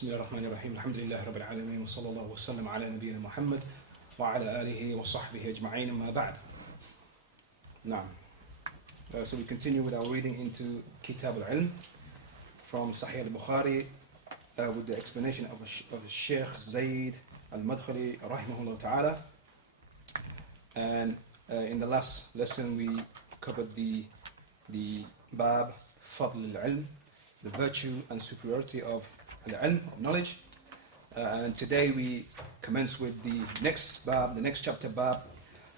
بسم الله الرحمن الرحيم الحمد لله رب العالمين وصلى الله وسلم على نبينا محمد وعلى آله وصحبه أجمعين أما بعد. نعم. So we continue with our reading into Kitab al-Ilm from Ṣaḥīḥ al-Bukhārī with the explanation of Shaykh Zayd al-Madkhalī raḥimahullāh ta'ala. And in the last lesson we covered the bab fadl al-ilm, the virtue and superiority of al-ilm, of knowledge. And today we commence with the next bab, the next chapter, bab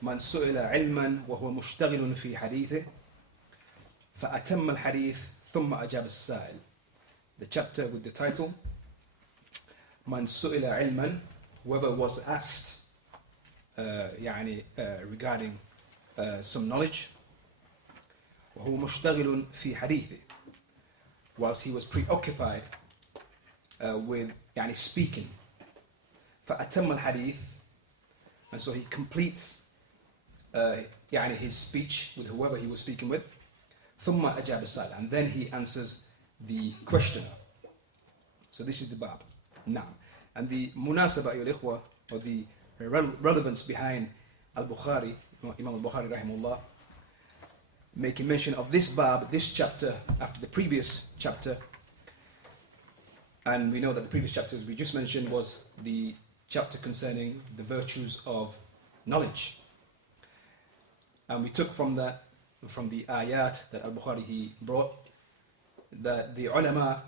من سئل علما وهو مشتغل في حديثه فأتم الحديث ثم أجاب السائل. The chapter with the title من سئل علما, whoever was asked regarding some knowledge, وهو مشتغل في حديثه, whilst he was preoccupied with speaking. فأتم الحديث, and so he completes his speech with whoever he was speaking with. ثم أجاب السائل, and then he answers the questioner. So this is the bab. Now, and the munasaba ayyuhal ikhwa, or the relevance behind al-Bukhārī, Imam al-Bukhārī raḥimahullah, making mention of this bab, this chapter, after the previous chapter. And we know that the previous chapters we just mentioned was the chapter concerning the virtues of knowledge. And we took from the ayat that al-Bukhārī he brought, that the ulama,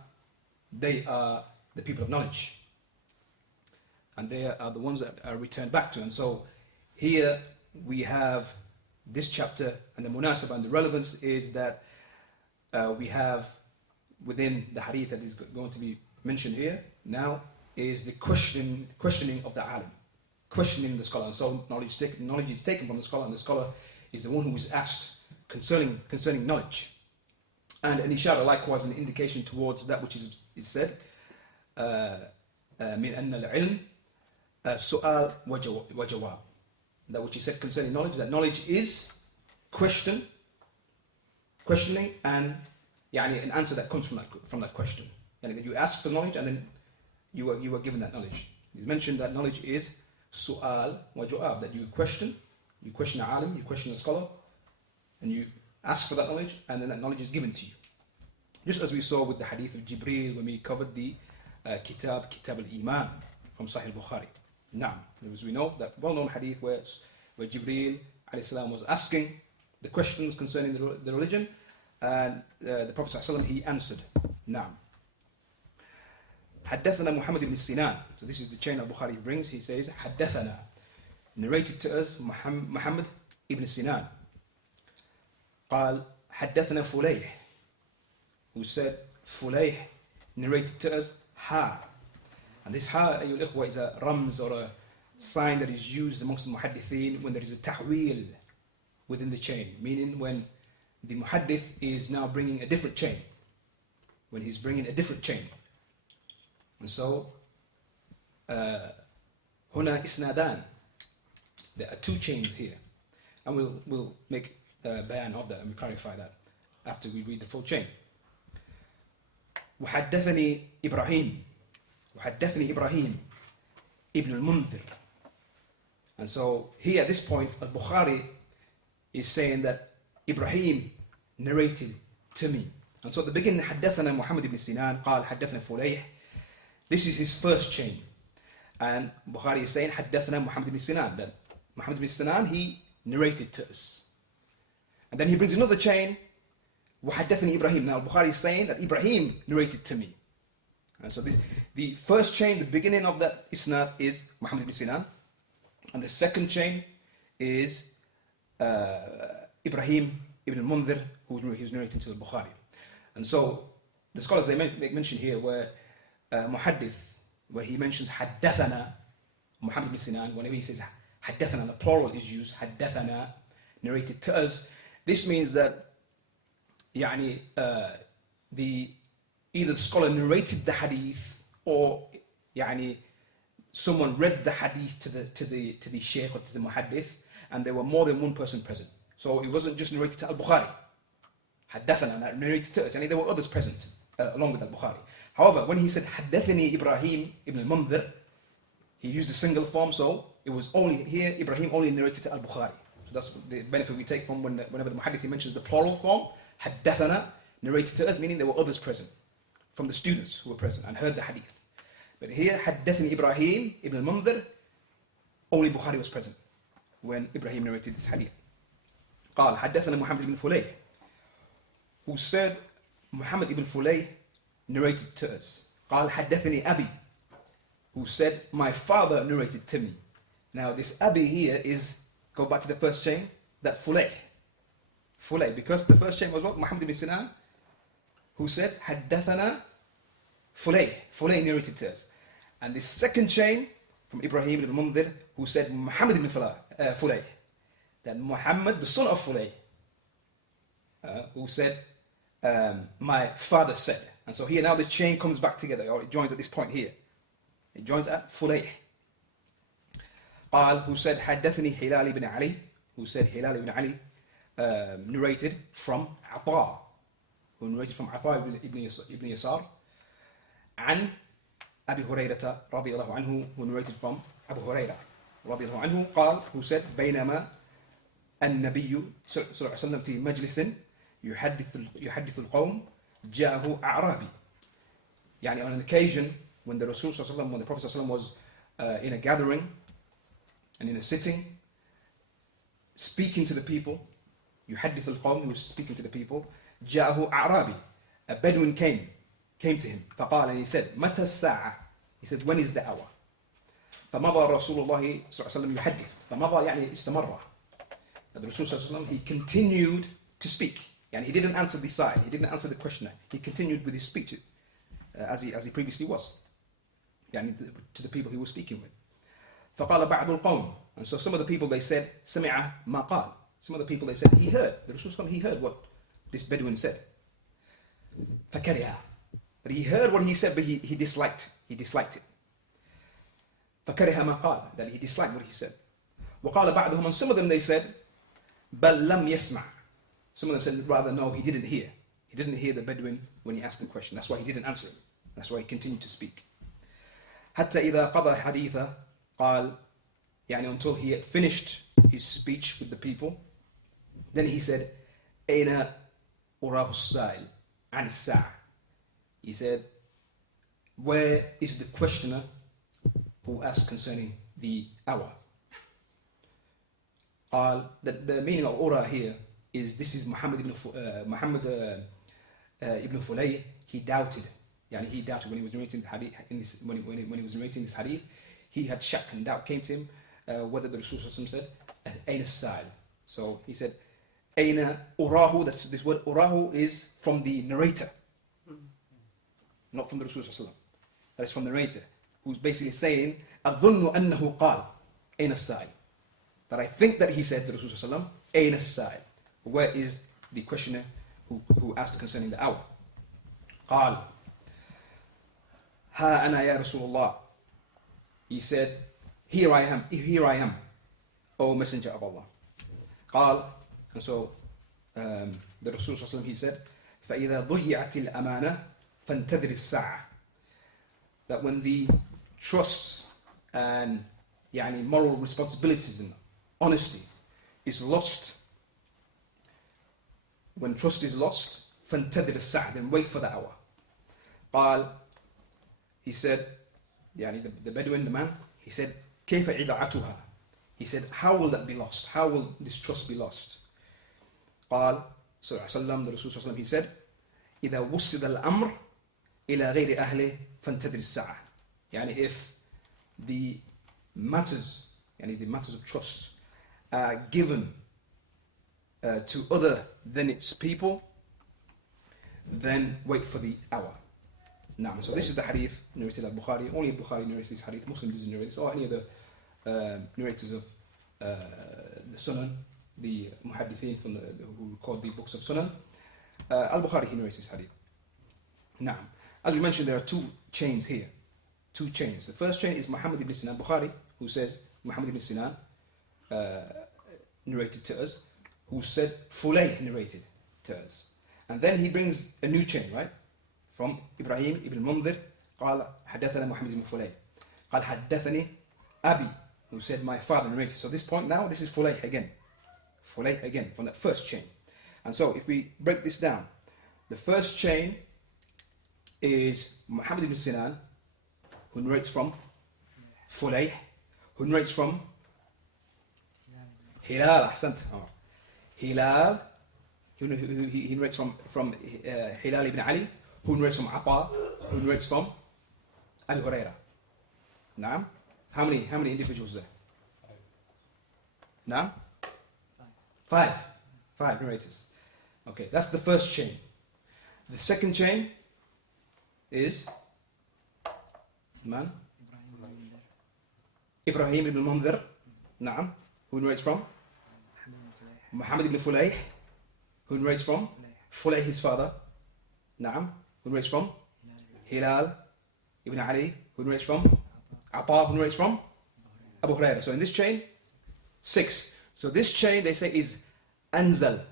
they are the people of knowledge. And they are the ones that are returned back to. And so here we have this chapter, and the munasabah and the relevance is that we have within the hadith that is going to be mentioned here now is the questioning of the alim, questioning the scholar. And so knowledge is taken from the scholar, and the scholar is the one who is asked concerning knowledge. And an ishara, likewise, an indication towards that which is said, من أن العلم سؤال وجواب. That which is said concerning knowledge, that knowledge is questioning and an answer that comes from that question. And you ask for knowledge and then you are given that knowledge. It's mentioned that knowledge is su'al wa jawab, that you question a alim, you question a scholar, and you ask for that knowledge, and then that knowledge is given to you. Just as we saw with the hadith of Jibreel when we covered the Kitab al-Iman from Ṣaḥīḥ al-Bukhārī. Now, as we know, that well-known hadith where Jibreel alayhi salam was asking the questions concerning the religion, and the Prophet sallallahu alaihi wasallam, he answered. Now, حدثنا محمد بن سنان. So this is the chain al-Bukhārī brings. He says, حدثنا, narrated to us Muhammad ibn Sinan. قال حدثنا فليح, who said Fulayh narrated to us ha. And this ha, ayyuhal ikhwa, is a rams, or a sign that is used amongst the muhaddithin when there is a tahweel within the chain, meaning when the muhaddith is now bringing a different chain, when he's bringing a different chain. And so هنا إسنادان, there are two chains here, and we'll make bayan of that, and we clarify that after we read the full chain. وحدثني إبراهيم ibn al-Mundhir. And so here at this point al-Bukhārī is saying that Ibrahim narrated to me. And so at the beginning, حدثنا محمد ibn Sinan قال حدثنا فليح. This is his first chain, and Bukhārī is saying حدثنا محمد ibn Sinan, that Muhammad ibn Sinan, he narrated to us. And then he brings another chain, وحدثني Ibrahim. Now Bukhārī is saying that Ibrahim narrated to me. And so the first chain, the beginning of that isnad, is Muhammad ibn Sinan, and the second chain is Ibrahim ibn al-Mundhir, who is narrating to the Bukhārī. And so the scholars, they make mention here where muhaddith, where he mentions haddathana Muhammad ibn Sinan, whenever he says haddathana, the plural is used, haddathana, narrated to us. This means that either the scholar narrated the hadith, or someone read the hadith to the shaykh or to the muhaddith, and there were more than one person present. So it wasn't just narrated to al-Bukhārī, haddathana, narrated to us, and there were others present along with al-Bukhārī. However, when he said حدثني Ibrahim ibn al-Mundhir, he used the single form, so it was only here, Ibrahim only narrated to al-Bukhārī. So that's the benefit we take from whenever the muhaddith mentions the plural form, حدثنا, narrated to us, meaning there were others present, from the students who were present and heard the hadith. But here, حدثني Ibrahim ibn al-Mundhir, only Bukhari was present when Ibrahim narrated this hadith. قال حدثنا محمد ibn Fulayh, who said, Muhammad ibn Fulayh narrated to us. قال حدثني أبي, who said, my father narrated to me. Now this Abi here is, go back to the first chain, that Fulayh, because the first chain was what? Muhammad ibn Sinan, who said, حدثنا Fulayh narrated to us. And the second chain from Ibrahim ibn Mundhir, who said Muhammad ibn Fulayh, that Muhammad, the son of Fulayh, who said, my father said. And so here now the chain comes back together, or it joins at this point here. It joins at Fulayh. قال, who said حدثني هلال ibn Ali, who said Hilal ibn Ali narrated from Ata, who narrated from Ata ibn Yasar, and Abi Hurayrata رضي الله عنه, who narrated from Abu Hurayrah رضي الله عنه, قال, who said بينما النبي صلى الله عليه وسلم في مجلس يحدث القوم جاءه أعرابي. يعني on an occasion when the Rasul صلى الله عليه وسلم, when the Prophet صلى الله عليه وسلم was in a gathering and in a sitting, speaking to the people, يحدث القوم, he was speaking to the people, جاءه أعرابي, a Bedouin came to him, فقال, and he said, متى الساعة, he said, when is the hour? فمضى رسول الله صلى الله عليه وسلم يحدث, فمضى يعني استمر. The Rasul صلى الله عليه وسلم, he continued to speak. Yani he didn't answer the side, he didn't answer the questioner. He continued with his speech as he previously was, yani to the people he was speaking with. فقال بعض القوم, and so some of the people they said سمع ما قال. Some of the people they said he heard. The Rasul he heard what this Bedouin said. فكره, but he heard what he said, but he disliked it. فكره ما قال, that he disliked what he said. وقال بعضهم, and some of them they said بل لم يسمع. Some of them said, rather, no, he didn't hear. He didn't hear the Bedouin when he asked the question. That's why he didn't answer him. That's why he continued to speak. حتى إذا قضى حديثه قال, يعني until he had finished his speech with the people, then he said, أين أراه السائل عن الساعة. He said, where is the questioner who asked concerning the hour? قال, the meaning of أرى here is, this is Muhammad ibn Fulayh. He doubted. Yani he doubted when he was narrating the hadith. When he was narrating this hadith, he had shak and doubt came to him whether the Rasul said Aina as-Sa'il. So he said Aina urahu. That's this word urahu is from the narrator, not from the Rasul. That is from the narrator, who's basically saying أظن أنه قال أين السائل. That I think that he said the Rasul أين السائل. Where is the questioner who asked concerning the hour? قال ها أنا يا رسول الله. He said, here I am, O Messenger of Allah. قال, and so the Rasul he said, فإذا ضيعت الأمانة فانتظر الساعة. That when the trust and يعني moral responsibilities and honesty is lost, when trust is lost, فانتظر الساعة, then wait for the hour. قال, he said, يعني the Bedouin, the man, he said, كيف إضاعتها. He said, how will that be lost? How will this trust be lost? قال صلى الله عليه وسلم, the Rasul صلى الله عليه وسلم, he said, إذا وصل الأمر إلى غير أهله فانتظر الساعة. يعني if the matters, يعني the matters of trust are given to other than its people, then wait for the hour. Now, so this is the hadith narrated by Bukhari. Only Bukhari narrates this hadith. Muslim doesn't narrate this, or any of the narrators of the Sunnah, the muhaddithin from who record the books of Sunnah. Al-Bukhari, he narrates this hadith. Now, as we mentioned, there are two chains here. Two chains. The first chain is Muhammad ibn Sinan, Bukhari, who says Muhammad ibn Sinan narrated to us, who said Fulayh narrated to us. And then he brings a new chain, right? from Ibrahim ibn Mundhir قال حدثنا محمد بن فليح قال حدثني أبي, who said my father narrated. So this point now, this is Fulayh again from that first chain. And so if we break this down, the first chain is Muhammad ibn Sinan, who narrates from Fulayh, who narrates from Hilal, Hilal, he narrates from Hilal ibn Ali, who narrates from Ata, who narrates from Abu Hurairah. Naam? How many individuals there? Naam? Five narrators. Okay, that's the first chain. The second chain is man? Ibrahim ibn Mundhir, Naam, who narrates from Muhammad ibn Fulayh, who narrates from Fulayh, his father, Naam, who narrates from Hilal ibn Ali, who narrates from Ata, who narrates from Abu Hurairah. So in this chain, 6. So this chain, they say, is Anzal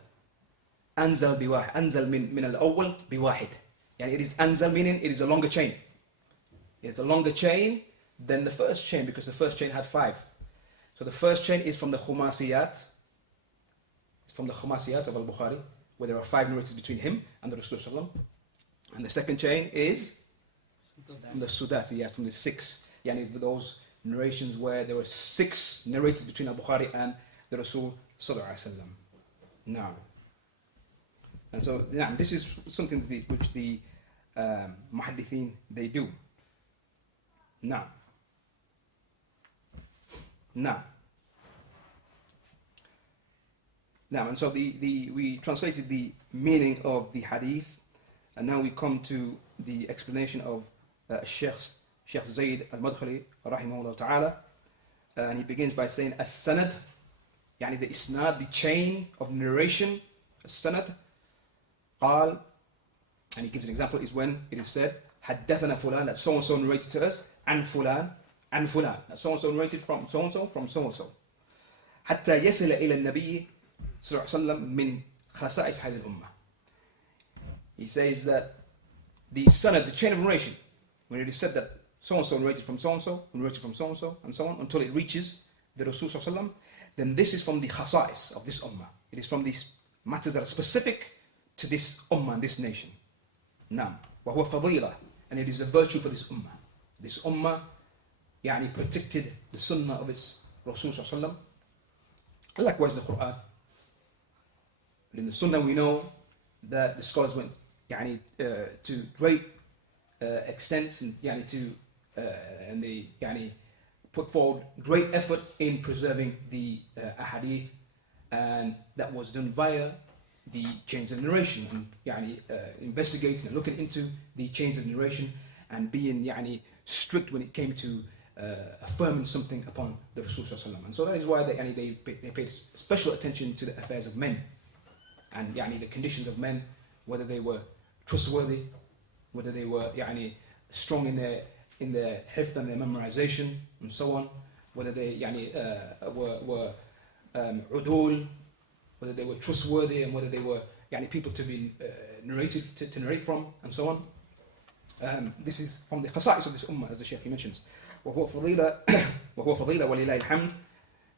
biwahid. Anzal min al-awwal biwahid. Yani it is Anzal, meaning it is a longer chain. It's a longer chain than the first chain, because the first chain had 5. So the first chain is from the Khumasiyat. It's from the Khumasiyat of al-Bukhārī, where there are 5 narrators between him and the Rasul. And the second chain is from the Sudasiyat, from the 6. Yani those narrations where there were 6 narrators between al-Bukhārī and the Rasul sallallahu alaihi wasallam. Now, and so this is something which the muhaddithin they do. Now, and so we translated the meaning of the hadith, and now we come to the explanation of Shaykh Zayd al-Madkhalī raḥimahullāh ta'ala, and he begins by saying as-sanad, يعني the isnad, the chain of narration, as-sanad. قال, and he gives an example, is when it is said حدثنا فلان, that so and so narrated to us, عن فلان that so and so narrated from so and so حتى يصل إلى النبي صلى الله عليه وسلم من خصائص هذه الأمة. He says that the sanad, the chain of narration, when it is said that so and so narrated from so and so, who narrated from so and so on, until it reaches the Rasul sallallahu alaihi wasallam, then this is from the khasa'is of this ummah. It is from these matters that are specific to this ummah and this nation. Naam. وَهُوَ فَضِيلَةٌ, and it is a virtue for this ummah. This ummah يعني protected the sunnah of its Rasul sallallahu alaihi wasallam. Likewise the Quran. But in the sunnah we know that the scholars went يعني to great extents and يعني and they يعني put forward great effort in preserving the ahadith, and that was done via the chains of narration, and يعني investigating and looking into the chains of narration and being يعني strict when it came to affirming something upon the Rasul sallallahu alaihi wasallam. And so that is why they paid special attention to the affairs of men and يعني the conditions of men, whether they were trustworthy, whether they were يعني strong in their hifd and their memorization and so on, whether they يعني were udul, whether they were trustworthy, and whether they were يعني people to be narrated to narrate from, and so on. This is from the khasa'is of this ummah, as the Shaykh mentions. وهو فضيلة ولله الحمد.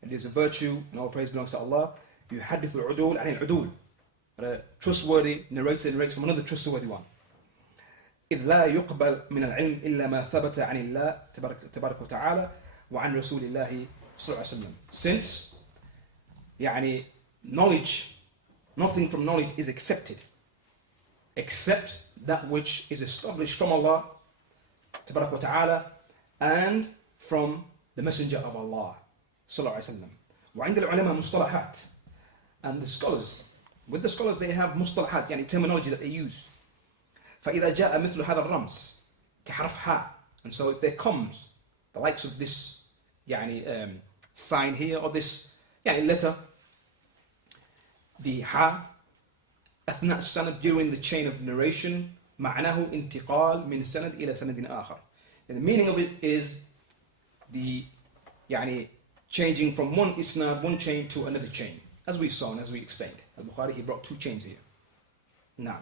It is a virtue, and all praise belongs to Allah. يحدث العدول عن العدول. A trustworthy narrator narrates from another trustworthy one. إذ لا يقبل من العلم إلا ما ثبت عن الله تبارك وتعالى وعن رسول الله صلى الله عليه وسلم. Since يعني knowledge, nothing from knowledge is accepted except that which is established from Allah تبارك وتعالى and from the Messenger of Allah صلى الله عليه وسلم. وعند العلماء مصطلحات, and the scholars, with the scholars they have مصطلحات, يعني terminology that they use. فإذا جاء مثل هذا الرمز كحرف حاء, and so if there comes the likes of this يعني sign here, or this يعني letter, the ha أثناء السند, during the chain of narration, معناه انتقال من سند إلى سند آخر. And the meaning of it is the يعني changing from one isnad, one chain, to another chain, as we saw and as we explained. Al-Bukhārī, he brought 2 chains here. Now,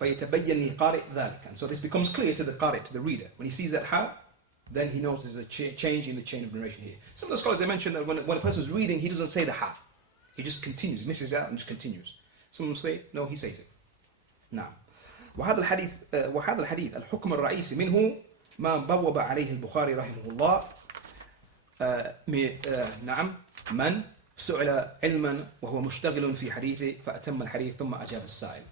فَيَتَبَيَّنِ الْقَارِئ ذَلِكَ. And so this becomes clear to the qari', to the reader. When he sees that ha, then he knows there's a change in the chain of narration here. Some of the scholars, they mentioned that when a person is reading, he doesn't say the ha. He just continues, misses out and just continues. Some say, no, he says it. Now, وهذا الحديث الحكم الرئيسي منه ما بوب عليه البخاري رحمه الله نعم من سئل علما وهو مشتغل في حديثه فأتم الحديث ثم أجاب السائل.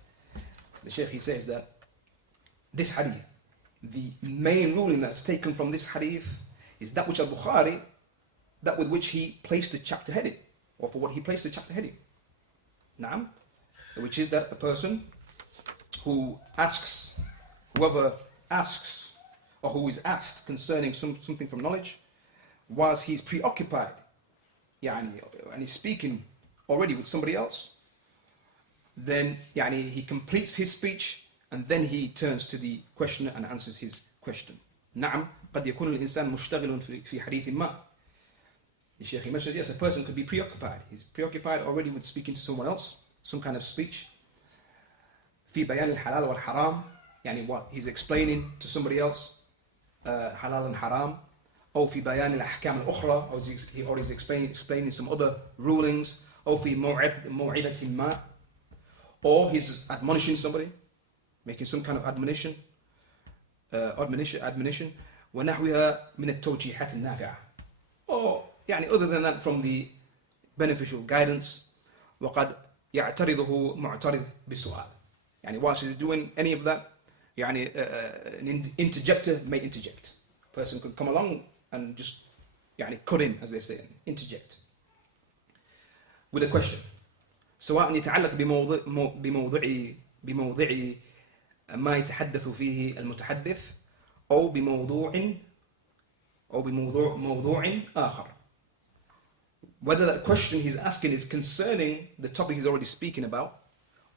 The Shaykh, he says that this hadith, the main ruling that's taken from this hadith is that which al-Bukhari, that with which he placed the chapter heading, or for what he placed the chapter heading. Naam, which is that a person who asks, whoever asks, or who is asked concerning something from knowledge, whilst he's preoccupied, and he's speaking already with somebody else, then he completes his speech and then he turns to the questioner and answers his question. نعم قد يكون الإنسان مشتغل في حديث ما. The Shaykh mentioned, yes, a person could be preoccupied. He's preoccupied already with speaking to someone else, some kind of speech. في بيان الحلال والحرام, what he's explaining to somebody else, halal and haram. أو في بيان الأحكام الأخرى, or he's explaining some other rulings. أو في موعظة ما, or he's admonishing somebody, making some kind of admonition. ونحوها من التوجيهات النافعة. Or other than that, from the beneficial guidance. وقد يعترضه معترض بسؤال. Whilst he's doing any of that, an interjector may interject. A person could come along and just cut in, as they say, and interject with a question. سواء يتعلق بموضوع ما يتحدث فيه المتحدث أو بموضوع آخر. Whether that question he's asking is concerning the topic he's already speaking about,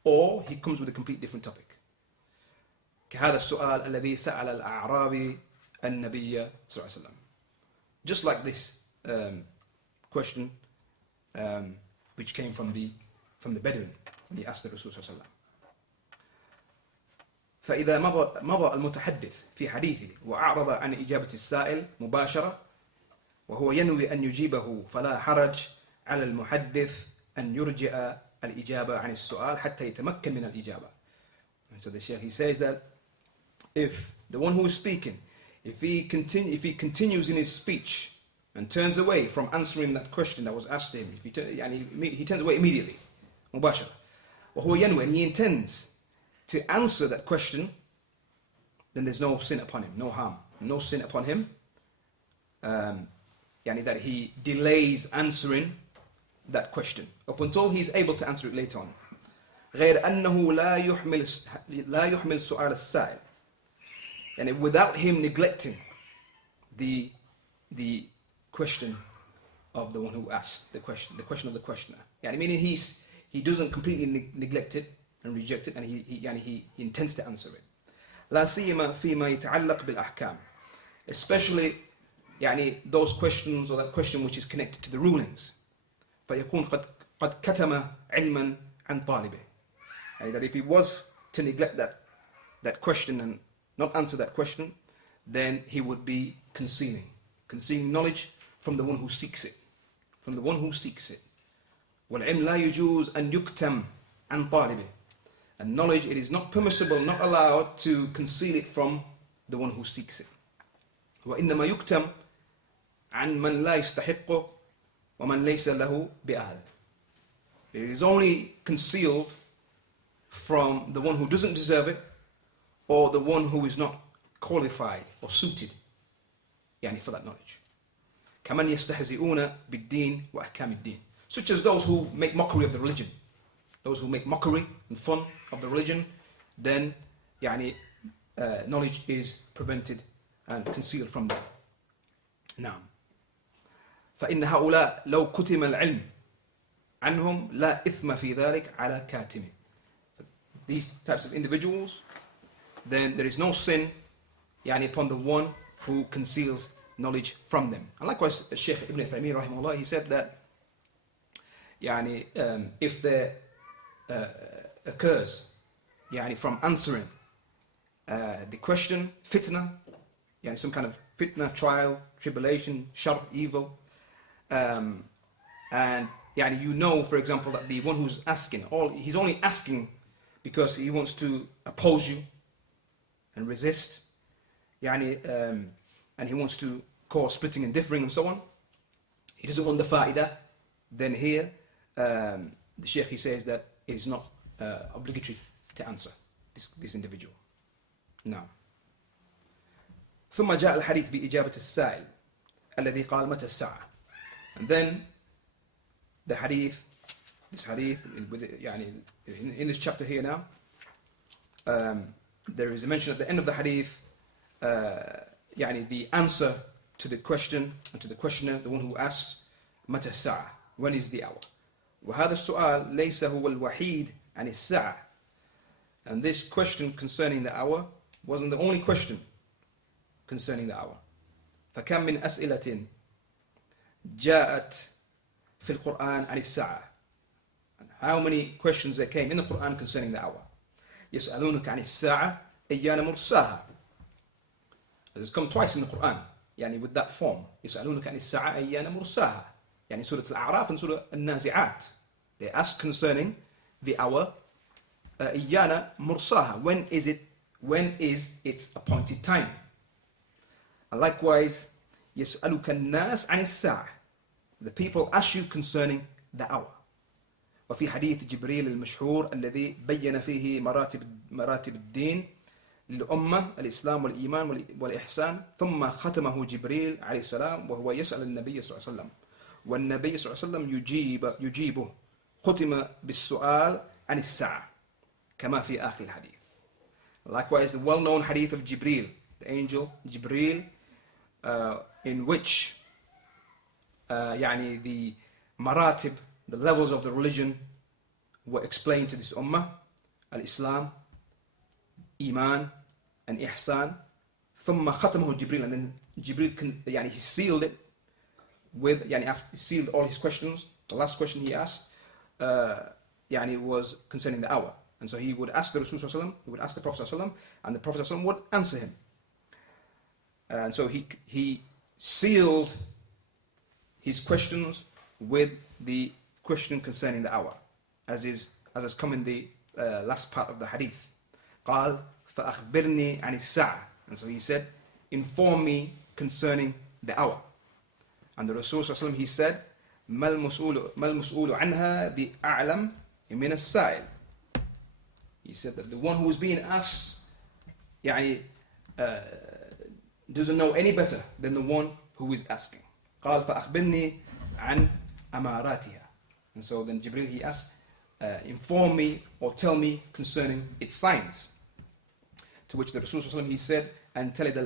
or he comes with a complete different topic. كهذا السؤال الذي سأل الأعرابي النبي صلى الله عليه وسلم. Just like this question which came from the Bedouin when he asked the Rasul صلى الله عليه وسلم. فإذا مضى المتحدث في حديثه وأعرض عن إجابة السائل مباشرة وهو ينوي أن يجيبه فلا حرج على المحدث أن يرجع الإجابة عن السؤال حتى يتمكن من الإجابة. And so the Shaykh, he says that if the one who is speaking, if he continues in his speech and turns away from answering that question that was asked to him, he turns away immediately, مباشرة, وهو ينوي, and he intends to answer that question, then there's no sin upon him, no harm, no sin upon him. That he delays answering that question up until he's able to answer it later on. غير أنه لا يحمل سؤال السائل. And without him neglecting the question of the one who asked the question of the questioner. Meaning he doesn't completely neglect it and reject it, and he intends to answer it. لا سيما فيما يتعلق بالأحكام. Especially those questions, or that question which is connected to the rulings. فيكون قد كتم علما عن طالبه. That if he was to neglect that question and not answer that question, then he would be concealing knowledge from the one who seeks it. والعلم لا يجوز أن يكتم عن طالبه. And knowledge, it is not permissible, not allowed to conceal it from the one who seeks it. وإنما يكتم عن من لا يستحقه ومن ليس له بأهل. It is only concealed from the one who doesn't deserve it, or the one who is not qualified or suited for that knowledge. كمن يستهزئون بالدين وأحكام الدين. Such as those who make mockery of the religion. Those who make mockery and fun of the religion, then knowledge is prevented and concealed from them. نعم. فإن هؤلاء لو كتم العلم عنهم لا إثم في ذلك على كاتمه. These types of individuals, then there is no sin upon the one who conceals knowledge from them. And likewise, Shaykh Ibn Taymiyyah raḥimahullāh, he said that if there occurs from answering the question, fitna, some kind of fitna, trial, tribulation, shar, evil. And for example, that the one who's asking, he's only asking because he wants to oppose you and resist, and he wants to cause splitting and differing and so on. He doesn't want the fa'idah. Then here, the Shaykh, he says that it is not obligatory to answer this individual. Now, ثم جاء الحديث بإجابة السائل الذي قال متى الساعة. And then the hadith, this hadith, in this chapter here now, there is a mention at the end of the hadith, the answer to the question and to the questioner, the one who asked, متى الساعة, when is the hour? وهذا السؤال ليس هو الوحيد عن الساعة. And this question concerning the hour wasn't the only question concerning the hour. فكم من أسئلة جاءت في القرآن عن الساعة. And how many questions there came in the Quran concerning the hour? يسألونك عن الساعة أيان مرساها. It's come twice in the Quran, with that form. يسألونك عن الساعة أيان مرساها. Surah Al-A'raf and Surah Al-Nazi'at. They ask concerning the hour, أيان مرساها. When is its appointed time? And likewise, يسألك الناس عن الساعة. The people ask you concerning the hour. وفي حديث جبريل المشهور الذي بين فيه مراتب الدين للأمة الإسلام والإيمان والإحسان ثم ختمه جبريل عليه السلام وهو يسأل النبي صلى الله عليه وسلم والنبي صلى الله عليه وسلم يجيبه ختم بالسؤال عن الساعة كما في آخر الحديث. Likewise, the well-known hadith of Jibril, the angel Jibril, in which the maratib, the levels of the religion were explained to this ummah, al-Islam, Iman, and Ihsan. ثم ختمه Jibril, and then Jibril, he sealed it with, after he sealed all his questions. The last question he asked, was concerning the hour. And so he would ask the Rasul sallallahu alaihi wasallam, he would ask the Prophet sallallahu alaihi wasallam, and the Prophet sallallahu alaihi wasallam would answer him. And so he sealed his questions with the question concerning the hour, as has come in the last part of the hadith. قال فأخبرني عن الساعة. And so he said, inform me concerning the hour. And the Rasul sallallahu alaihi wasallam, he said, ما المسؤول عنها بأعلم من السائل. He said that the one who is being asked doesn't know any better than the one who is asking. قال فأخبرني عن أماراتها. And so then Jibril, he asked, inform me or tell me concerning its signs. To which the Rasul sallallahu alaihi wasallam, he said, أن تلد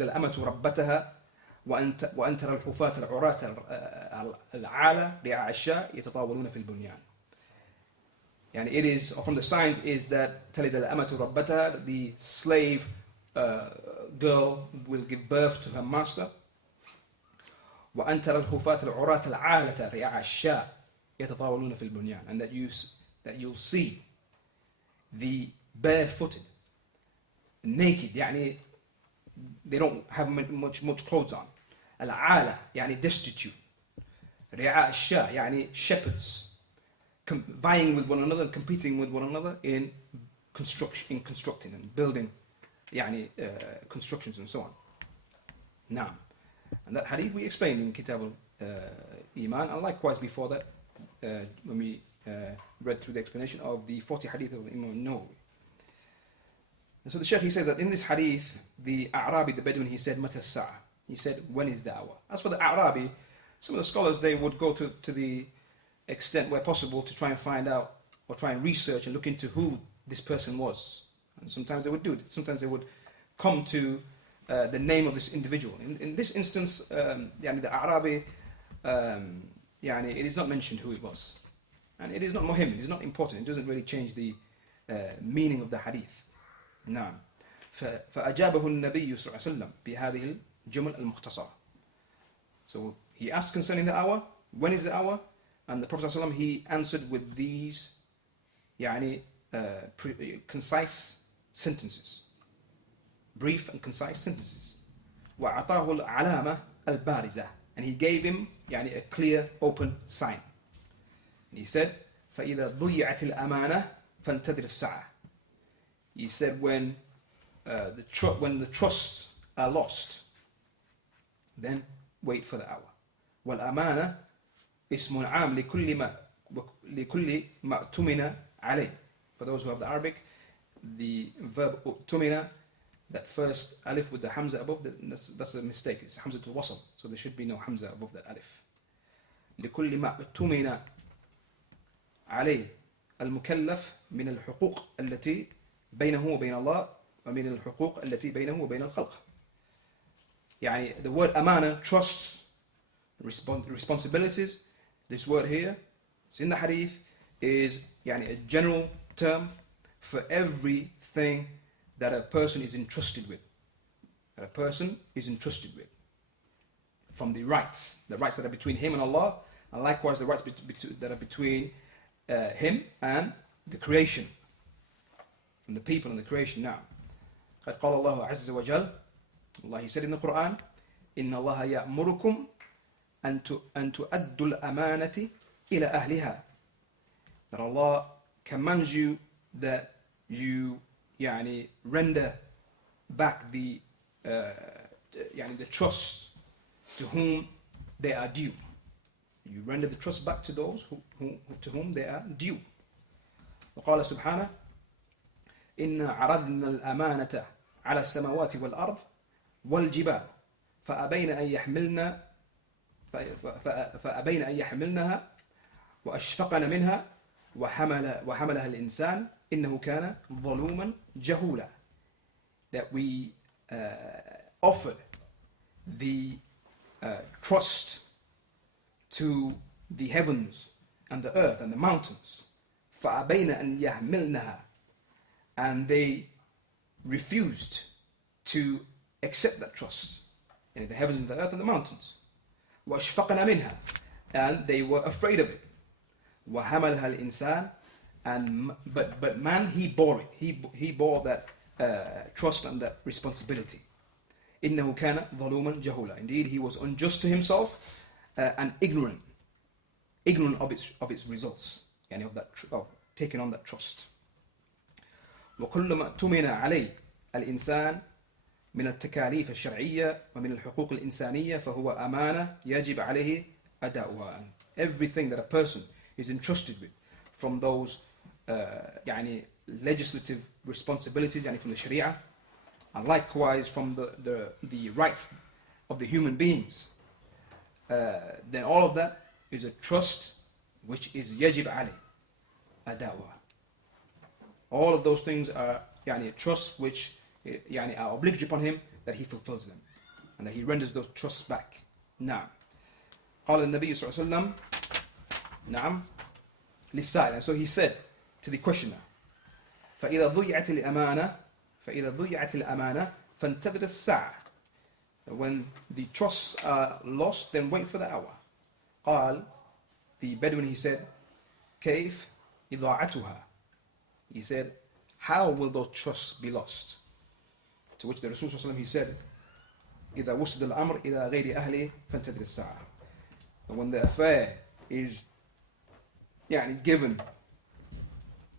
الأمة ربتها وأن ترى الحفاة العراة العالة رعاء الشاء يتطاولون في البنيان. It is, or from the signs is that تلد الأمة ربتها, that the slave girl will give birth to her master. وأن ترى الحفاة العراة العالة رعاء الشاء يتطاولون في البنيان. And that you'll see the barefooted, naked, they don't have much clothes on. العالة destitute. رعاء الشاء shepherds vying with one another, competing with one another in constructing and building constructions and so on. Now, and that hadith we explained in Kitab al-Iman, and likewise before that when we read through the explanation of the 40 hadith of Imam Nawawi. And so the Shaykh, he says that in this hadith, the A'rabi, the Bedouin, he said, Mata Sa'a. He said, when is the hour? As for the A'rabi, some of the scholars, they would go to the extent where possible to try and find out or try and research and look into who this person was. And sometimes they would do it. Sometimes they would come to the name of this individual. In this instance, the A'rabi, it is not mentioned who it was. And it is not muhim, it is not important. It doesn't really change the meaning of the hadith. نعم. فأجابه النبي صلى الله عليه وسلم بهذه الجمل المختصرة. So he asked concerning the hour, when is the hour? And the Prophet ﷺ, he answered with these concise sentences. Brief and concise sentences. وَأَعْطَاهُ الْعَلَامَةَ الْبَارِزَةَ. And he gave him a clear, open sign. And he said, فَإِذَا ضُيِّعَتِ الْأَمَانَةِ فَانْتَظِرِ السَّاعَةَ. He said, when the trusts are lost, then wait for the hour. وَالْأَمَانَةِ اسم عام لكل ما اؤتمن عليه. For those who have the Arabic, the verb اؤتمن, that first alif with the hamza above, that's a mistake. It's hamza to wasl, so there should be no hamza above that alif. لكل ما اؤتمن عليه المكلف من الحقوق التي بينه وبين الله ومن الحقوق التي بينه وبين الخلق. يعني the word amana, trusts, responsibilities, this word here, it's in the hadith, is a general term for everything that a person is entrusted with. From the rights that are between him and Allah, and likewise the rights that are between him and the creation, from the people and the creation. Now, قد قال الله عز وجل, Allah, He said in the Quran, إن الله يأمركم أن تؤدوا الأمانة إلى أهلها. That Allah commands you that you render back the trust to whom they are due. You render the trust back to those to whom they are due. وقال سبحانه إنا عرضنا الأمانة على السماوات والأرض والجبال فأبين أن يحملنها وأشفقن منها وحملها الإنسان إنه كان ظلوما جهولا. That we offered the trust to the heavens and the earth and the mountains. فأبين أن يحملنها. And they refused to accept that trust. The heavens and the earth and the mountains. وأشفقن منها. And they were afraid of it. وحملها الإنسان. But man, he bore it. He bore that trust and that responsibility. إنه كان ظلوما جهولا. Indeed, he was unjust to himself and ignorant of its results, of taking on that trust. وكل ما اؤتمن عليه الإنسان من التكاليف الشرعية ومن الحقوق الإنسانية فهو أمانة يجب عليه أداؤها. Everything that a person is entrusted with from those legislative responsibilities, from the Sharia, and likewise from the rights of the human beings, then all of that is a trust which is يجب عليه أداؤها. All of those things are a trust which are obligatory upon him, that he fulfills them and that he renders those trusts back. Now, قال النبي صلى الله عليه وسلم نعم للسائل. And so he said to the questioner, فإذا ضيعت الأمانة فانتظر الساعة. When the trusts are lost, then wait for the hour. قال, the Bedouin, he said, كيف إضاعتها. He said, how will those trusts be lost? To which the Rasul sallallahu alaihi wasallam, he said, إذا وصل الأمر إلى غير أهله فانتظر الساعة. When the affair is given,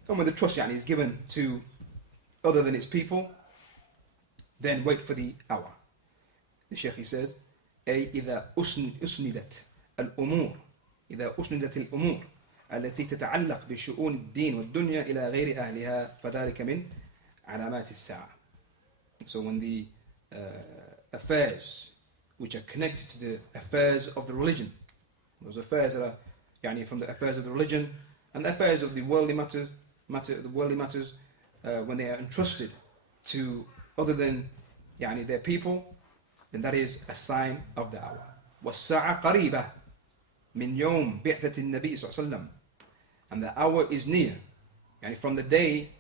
and when the trust is given to other than its people, then wait for the hour. The Shaykh, he says, أي إذا أسندت الأمور التي تتعلق بشؤون الدين والدنيا إلى غير أهلها فذلك من علامات الساعة. So when the affairs which are connected to the affairs of the religion, those affairs that are from the affairs of the religion and the affairs of the worldly matters, when they are entrusted to other than their people, then that is a sign of the hour. والساعة قريبة من يوم بعثة النبي صلى الله عليه وسلم. And the hour is near, from the day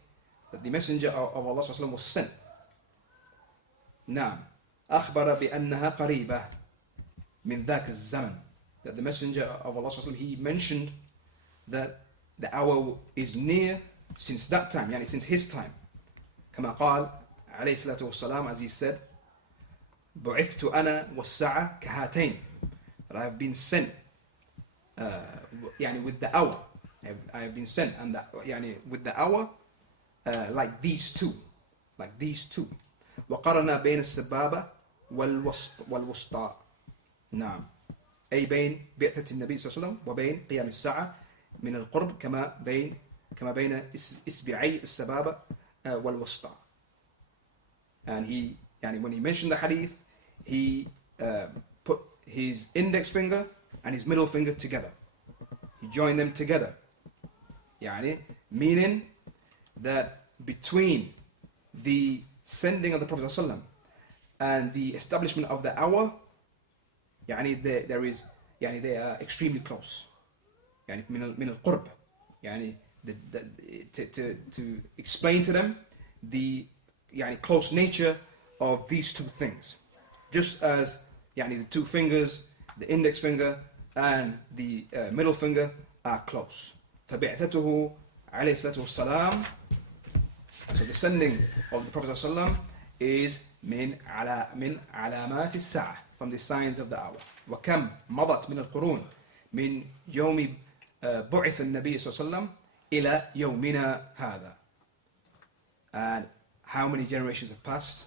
that the messenger of Allah صلى الله عليه وسلم was sent. نعم أخبر بأنها قريبة من ذاك الزمن. That the messenger of Allah صلى الله عليه وسلم, he mentioned that the hour is near since that time, yani since his time. كما قال عليه الصلاة والسلام, as he said, بعثت أنا والساعة كهاتين, that I have been sent يعني with the hour. I have been sent and that, يعني with the hour like these two. وقرنا بين السبابة والوسطى. نعم. أي بين بعثة النبي صلى الله عليه وسلم وبين قيام الساعة من القرب كما بين إصبعي السبابة والوسطى. And he, يعني when he mentioned the hadith, he put his index finger and his middle finger together. He joined them together. يعني meaning that between the sending of the Prophet ﷺ and the establishment of the hour, يعني there is, يعني they are extremely close. يعني من القرب. يعني to explain to them the يعني close nature of these two things. Just as يعني the two fingers, the index finger and the middle finger are close. فبعثته عليه الصلاة والسلام, so the sending of the Prophet ﷺ is من علامات الساعة, from the signs of the hour. وكم مضت من القرون من يوم بعث النبي صلى الله عليه وسلم إلى يومنا هذا. And how many generations have passed?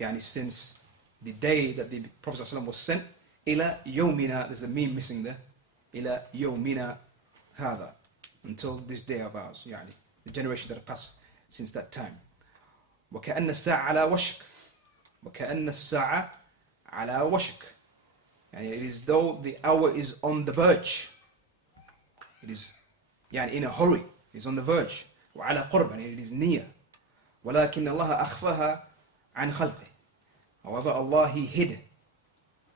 يعني since the day that the Prophet ﷺ was sent. إلى يومنا, there's a meme missing there. إلى يومنا هذا, until this day of ours. يعني the generations that have passed since that time. وكأن الساعة على وشك. وكأن الساعة على وشك. يعني it is though the hour is on the verge. It is يعني in a hurry. It is on the verge. وعلى قرب, and it is near. ولكن الله أخفاها عن خلقه. However, Allah, He hid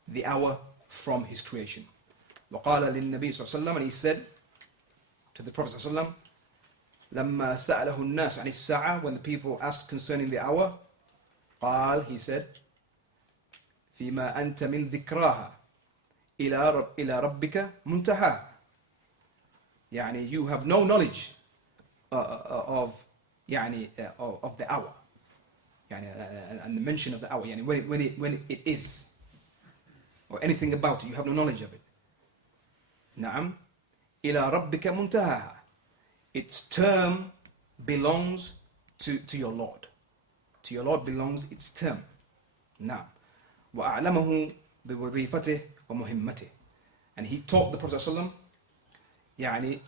the hour from His creation. وقال للنبي صلى الله عليه وسلم, and He said to the Prophet صلى الله عليه وسلم, لما سأله الناس عن الساعة, when the people asked concerning the hour, قال, he said, فيما أنت من ذكراها إلى ربك منتهاها. يعني you have no knowledge of the hour, يعني and the mention of the hour, يعني when it is, or anything about it, you have no knowledge of it. نعم. إلى ربك منتهاها. Its term belongs to your Lord. To your Lord belongs its term. نعم. وأعلمه بوظيفته ومهمته. And he taught the Prophet ﷺ, يعني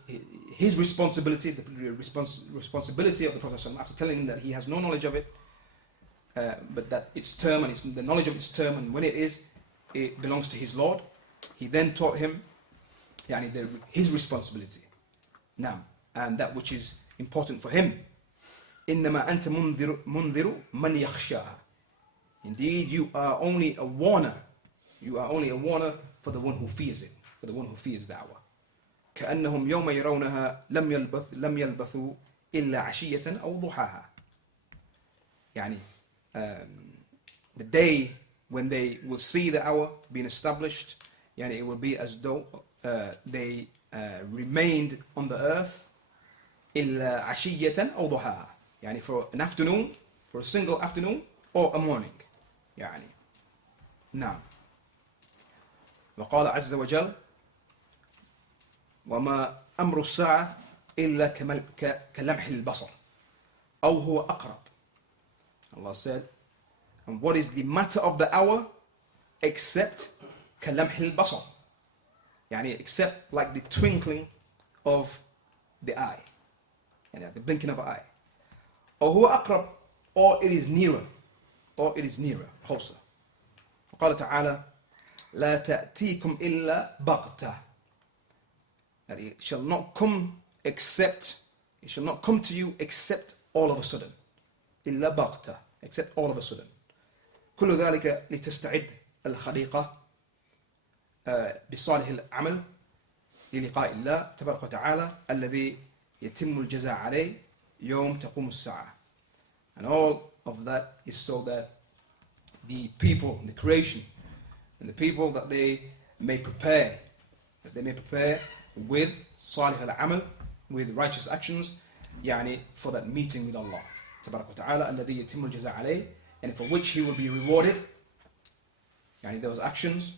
his responsibility, the responsibility of the Prophet ﷺ, after telling him that he has no knowledge of it, but that its term and the knowledge of its term and when it is, it belongs to his Lord. He then taught him يعني his responsibility. نعم. And that which is important for him. إنما أنت منذر من يخشاها. Indeed, you are only a warner. You are only a warner for the one who fears it, for the one who fears the hour. كأنهم يوم يرونها لم يلبثوا إلا عشية أو ضحاها. يعني the day when they will see the hour being established, يعني it will be as though they remained on the earth إلا عشية أو ضحاها. يعني for an afternoon, for a single afternoon or a morning. يعني نعم. وقال عز وجل وما أمر الساعة إلا كلمح البصر أو هو أقرب. Allah said, and what is the matter of the hour except كلمح البصر, يعني except like the twinkling of the eye, يعني the blinking of an eye. أو هو أقرب, or it is nearer, closer. وقال تعالى لا تأتيكم إلا بغتة, that it shall not come to you except all of a sudden. إلا بغتة, except all of a sudden. كل ذلك لتستعد الخليقة بصالح العمل للقاء الله تبارك وتعالى الذي يتم الجزاء عليه يوم تقوم الساعة. And all of that is so that the people, the creation, and the people that they may prepare with salih al-amal, with righteous actions, for that meeting with Allah تبارك وتعالى الذي يتم الجزاء عليه, and for which he will be rewarded, those actions,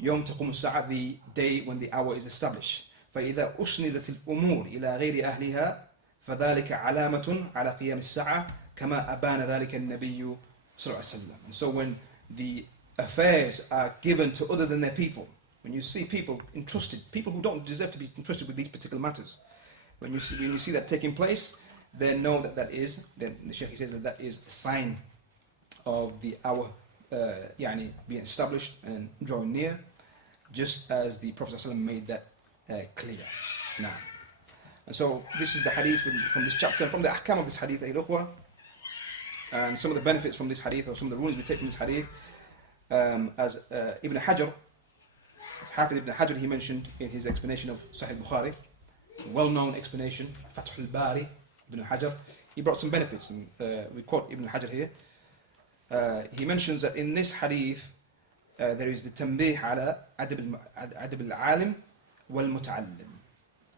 يوم تقوم الساعة, the day when the hour is established. فإذا أسندت الأمور إلى غير أهلها فذلك علامة على قيام الساعة كما أبان ذلك النبي صلى الله عليه وسلم. And so when the affairs are given to other than their people, when you see people entrusted, people who don't deserve to be entrusted with these particular matters, when you see that taking place, then know that is, then the Shaykh says that is a sign of the hour being established and drawing near, just as the Prophet ﷺ made that clear. Now, and so this is the hadith from this chapter, from the ahkam of this hadith, and some of the benefits from this hadith, or some of the rulings we take from this hadith, as Ibn Ḥajar, as Hafidh Ibn Ḥajar, he mentioned in his explanation of Ṣaḥīḥ al-Bukhārī, well-known explanation, Fath al-Bari, Ibn Ḥajar, he brought some benefits, and we quote Ibn Ḥajar here. He mentions that in this hadith there is the tanbih ala adab al-alim wal-muta'allim.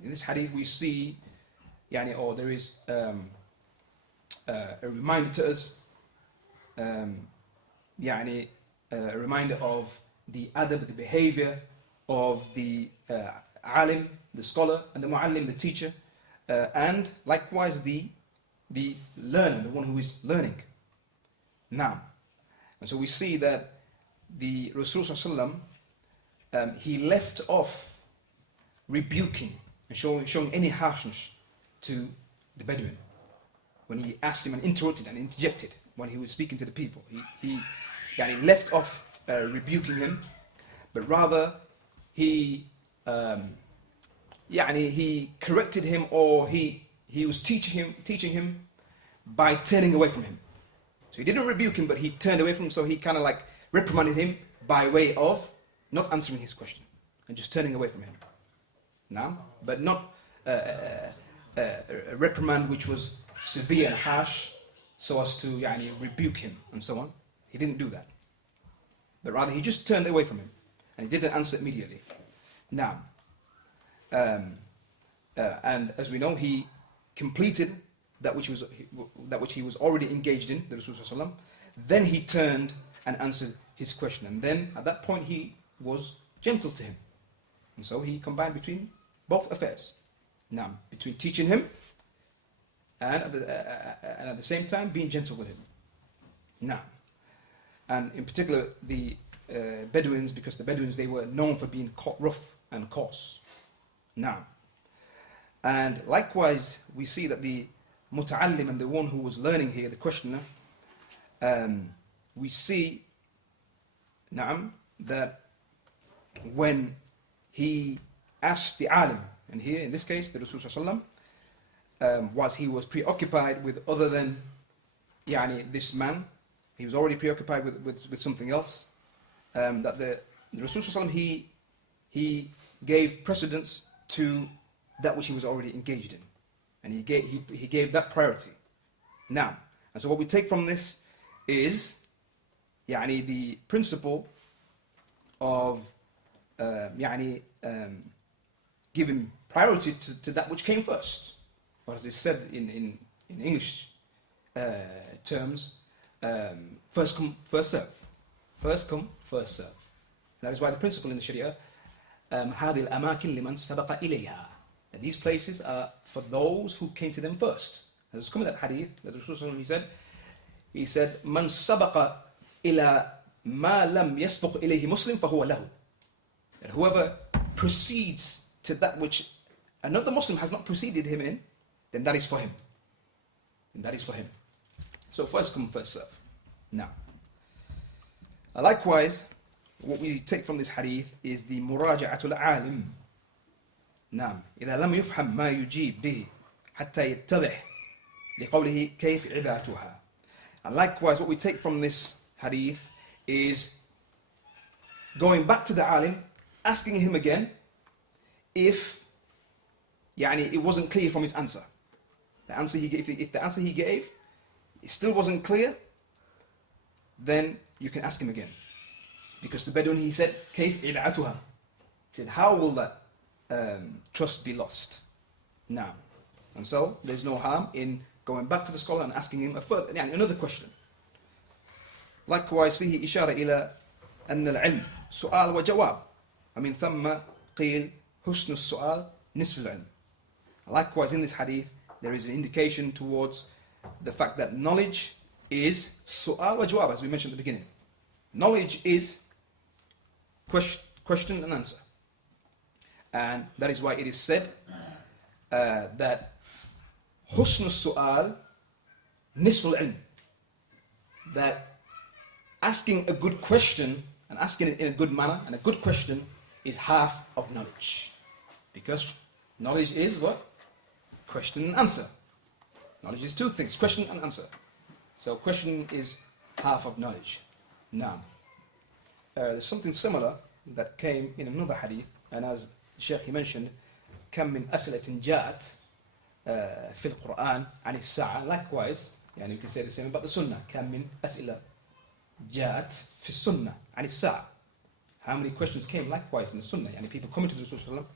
In this hadith we see, or there is a reminder to us, a reminder of the adab, the behavior of the alim, the scholar, and the mu'allim, the teacher, and likewise the learner, the one who is learning. Now, and so we see that the Rasul sallallahu alaihi wasallam, he left off rebuking and showing any harshness to the Bedouin when he asked him and interrupted and interjected when he was speaking to the people. He left off rebuking him, but rather he corrected him, or he was teaching him by turning away from him. So he didn't rebuke him, but he turned away from him, so he kind of like reprimanded him by way of not answering his question and just turning away from him. Now, but not a reprimand which was severe and harsh so as to rebuke him and so on. He didn't do that. But rather he just turned away from him and he didn't answer immediately. Now, and as we know, he completed that which he was already engaged in, the Rasul sallallahu alaihi wasallam. Then he turned and answered his question, and then at that point he was gentle to him, and so he combined between both affairs. Now, between teaching him and at the same time being gentle with him. Now, and in particular the Bedouins, because the Bedouins, they were known for being rough and coarse. Now, and likewise we see that the muta'allim, and the one who was learning here, the questioner, we see that when he asked the alim, and here in this case the Rasul sallallahu alaihi wasallam, he was preoccupied with other than this man. He was already preoccupied with something else, that the Rasul sallallahu alaihi wasallam, he gave precedence to that which he was already engaged in, and he gave that priority. Now, and so what we take from this is the principle of giving priority to that which came first, or as is said in English terms, first come, first serve. First come, first serve. That is why the principle in the Sharia, هذه الأماكن لمن سبق إليها, that these places are for those who came to them first. As it's come in that hadith, that Rasul he said, من سبق إلى ما لم يسبق إليه مسلم فهو له. That whoever proceeds to that which another Muslim has not preceded him in, then that is for him. And that is for him. So first come, first serve. Now, likewise, what we take from this hadith is the muraja'atul alim. نعم إذا لم يفهم ما يجيب به حتى يتضح لقوله كيف عباتها. And likewise, what we take from this hadith is going back to the alim, asking him again if it wasn't clear from his answer. The answer he gave, if the answer he gave it still wasn't clear, then you can ask him again. Because the Bedouin, he said, كيف عباتها. He said, how will that trust be lost? Now, And so there's no harm in going back to the scholar and asking him another question. Likewise, فيه إشارة إلى أن العلم سؤال وجواب ومن ثم قيل حسن السؤال نصف العلم. Likewise, in this hadith, there is an indication towards the fact that knowledge is su'al wa jawab, as we mentioned at the beginning. Knowledge is question and answer. And that is why it is said that husn al-su'al nisf al-ilm, that asking a good question and asking it in a good manner, and a good question is half of knowledge. Because knowledge is what? Question and answer. Knowledge is two things, question and answer. So question is half of knowledge. Now, there's something similar that came in another hadith, and as the Shaykh he mentioned, كم من أسئلة جاءت في القرآن عن الساعة. Likewise, يعني you can say the same about the Sunnah. كم من أسئلة جاءت في السنة عن الساعة. How many questions came likewise in the Sunnah? يعني people coming to the Rasul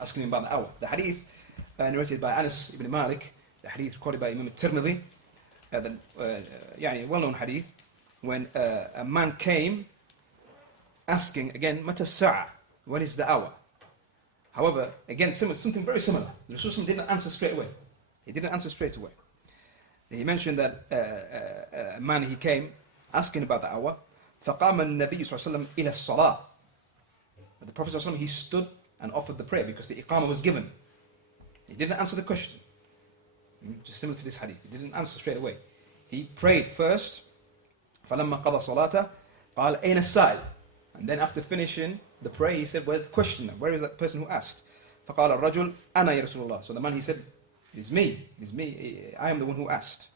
asking him about the hour. The hadith narrated by Anas ibn Malik, the hadith quoted by Imam al-Tirmidhi, يعني well-known hadith, when a man came asking again, متى الساعة? When is the hour? However, again, something very similar. The Rasul didn't answer straight away. He didn't answer straight away. He mentioned that a man, he came asking about the hour. فقام النبي صلى الله عليه وسلم إلى الصلاة. The Prophet صلى الله عليه وسلم, he stood and offered the prayer because the iqamah was given. He didn't answer the question. Just similar to this hadith. He didn't answer straight away. He prayed first. فلما قضى صلاته قال أين السائل? And then after finishing the prayer, he said, where's the questioner? Where is that person who asked? فقال الرجل أنا يا رسول الله. So the man, he said, it is me. I am the one who asked.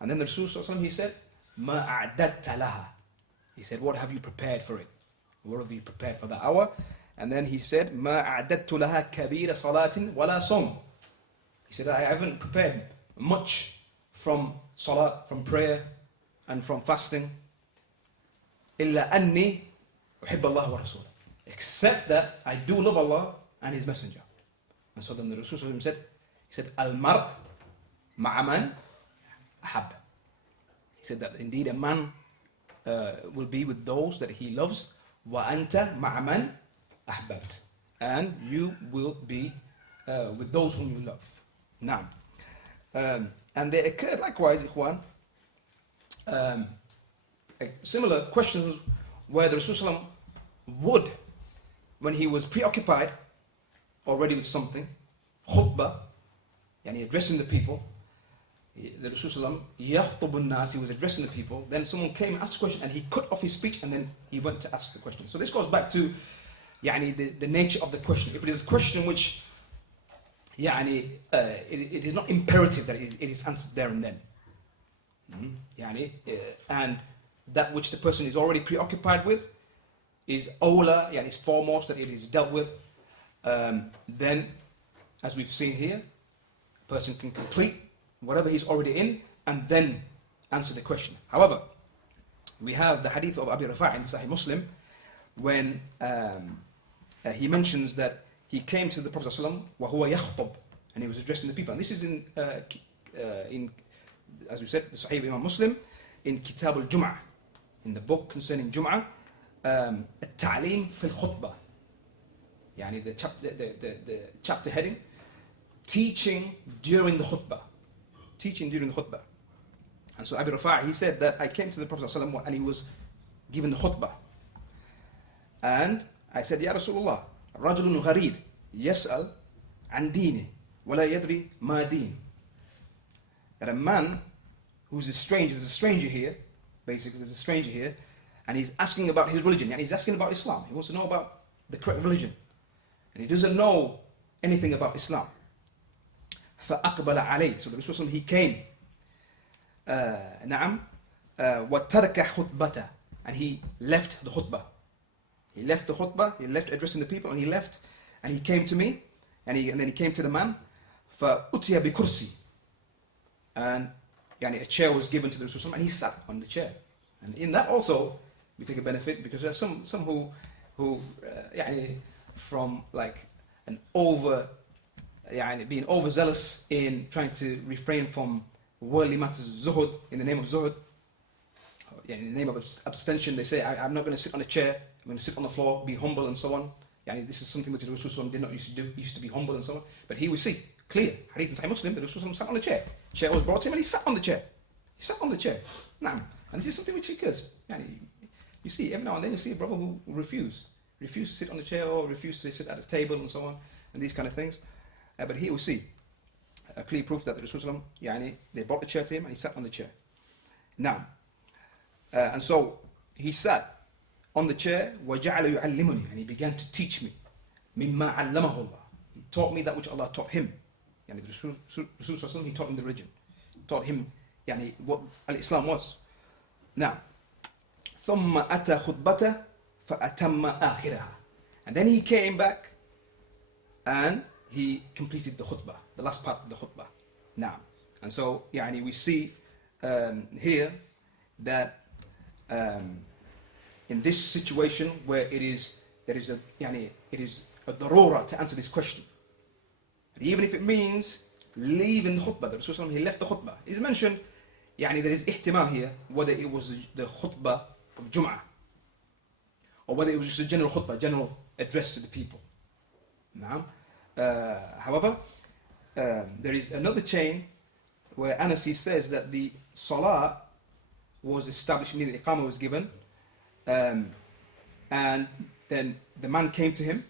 And then the Rasul صلى الله عليه وسلم, he said, ما أعددت لها. He said, what have you prepared for it? What have you prepared for the hour? And then he said, ما أعددت لها كبير صلاة ولا صوم. He said, I haven't prepared much from salat, from prayer, and from fasting. إلا أني أحب الله ورسوله. Except that I do love Allah and His Messenger. And so then the Rasul said, he said, Al-mar ma'aman ahab. He said that indeed a man will be with those that he loves. Wa anta ma'aman ahbabt. And you will be with those whom you love. Now, and there occurred likewise, ikhwan, similar questions where the Rasul would, when he was preoccupied already with something, khuṭbah, yani addressing the people, the Rasul yakhṭubu an-nas, he was addressing the people, then someone came and asked a question and he cut off his speech and then he went to ask the question. So this goes back to yani the nature of the question. If it is a question which it is not imperative that it is answered there and then. And that which the person is already preoccupied with is awla, is foremost that it is dealt with. Then, as we've seen here, a person can complete whatever he's already in and then answer the question. However, we have the hadith of Abi Rafa' in Sahih Muslim when he mentions that he came to the Prophet ﷺ وَهُوَ يَخْطُبْ, and he was addressing the people. And this is in as we said, the Sahih Imam Muslim, in Kitab al-Jum'ah, in the book concerning Jum'ah, التعليم في الخطبة, the chapter heading, teaching during the khutbah. And so Abi Rafa' he said that I came to the Prophet ﷺ and he was given the khutbah. And I said, Ya Rasulullah, رجل غريب يسأل عن دينه ولا يدري ما دين. That a man who's a stranger, there's a stranger here, basically there's a stranger here, and he's asking about his religion, and he's asking about Islam. He wants to know about the correct religion. And he doesn't know anything about Islam. فأقبل عليه. So the Rasul, he came. نعم. وترك خطبته. And he left the khutbah. He left the khutbah, he left addressing the people, and he left, and he came to me, and then he came to the man. فأتي بكرسي. And a chair was given to the Rasul, and he sat on the chair. And in that also, we take a benefit, because there are some who from like an over being overzealous in trying to refrain from worldly matters, zuhud, in the name of zuhud, in the name of abstention. They say, I'm not going to sit on a chair, I'm going to sit on the floor, be humble and so on. This is something which the Rasul did not used to do. He used to be humble and so on. But he would see, clear, hadith in Sahih Muslim, the Rasul sat on a chair. Chair was brought to him and he sat on the chair. He sat on the chair. Naam. And this is something which occurs. You see, every now and then you see a brother who refuse to sit on the chair or refuse to sit at a table and so on, and these kind of things. But here we see a clear proof that the Rasul, they brought the chair to him and he sat on the chair. Now, and so he sat on the chair, وَجَعَلَ يُعَلِّمُنِي, and he began to teach me. مِمَّا عَلَّمَهُ اللَّهِ, he taught me that which Allah taught him. The Rasul, he taught him the religion. Taught him what al-Islam was. Now, ثُمَّ أَتَى خُطْبَةَ فَأَتَمَّ آخِرَهَا, and then he came back and he completed the khutbah, the last part of the khutbah. Now, and so we see here that in this situation where there is a darura to answer this question, even if it means leaving the khutbah. The Rasul, he left the khutbah. It's mentioned, there is ihtimal here, whether it was the khutbah of Jum'ah, or whether it was just a general khutbah, general address to the people. Now, however, there is another chain where Anas says that the salah was established, meaning the iqamah was given, and then the man came to him,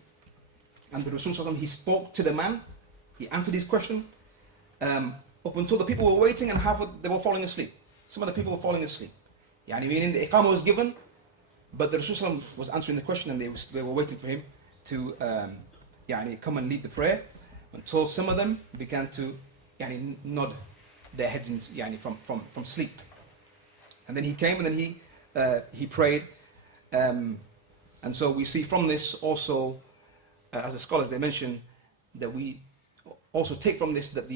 and the Rasul, he spoke to the man, he answered his question, up until the people were waiting and half they were falling asleep. Some of the people were falling asleep. Meaning the iqamah was given, but the Rasul was answering the question and they were waiting for him to come and lead the prayer, until some of them began to nod their heads from sleep. And then he came and then he prayed. And so we see from this also, as the scholars they mention, that we also take from this that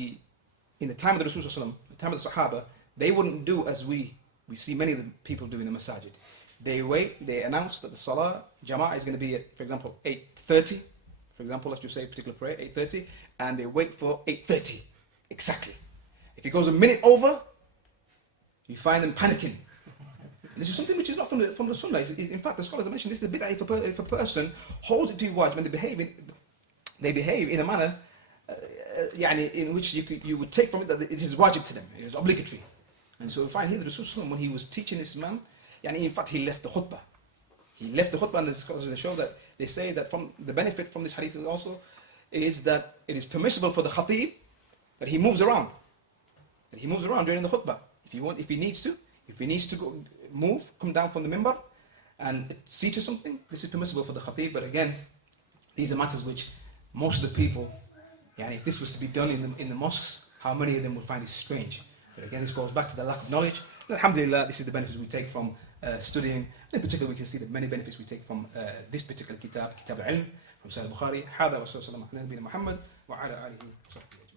in the time of the Rasul, the time of the Sahaba, they wouldn't do as we see many of the people do in the Masjid. They wait, they announce that the Salah Jama'ah is going to be at, for example, 8:30. For example, let's just say a particular prayer, 8:30, and they wait for 8:30 exactly. If it goes a minute over, you find them panicking. This is something which is not from the Sunnah. In fact, the scholars have mentioned this is a bid'ah if a person holds it to be wajib when they behave in a manner in which you would take from it that it is wajib to them, it is obligatory. And so we find here the Rasul, when he was teaching this man, in fact he left the khutbah. He left the khutbah, and the scholars show that they say that from the benefit from this hadith also is that it is permissible for the khatib that he moves around. That he moves around during the khutbah. If he needs to go move, come down from the minbar and see to something, this is permissible for the khatib. But again, these are matters which most of the people, if this was to be done in the mosques, how many of them would find it strange? But again, this goes back to the lack of knowledge. Alhamdulillah, this is the benefits we take from studying. In particular, we can see the many benefits we take from this particular kitab al-ilm, from Ṣaḥīḥ al-Bukhārī. Ḥajar wa sallallahu alayhi wa sallam ala nabiyina Muhammad wa ala alihi wa sahbihi.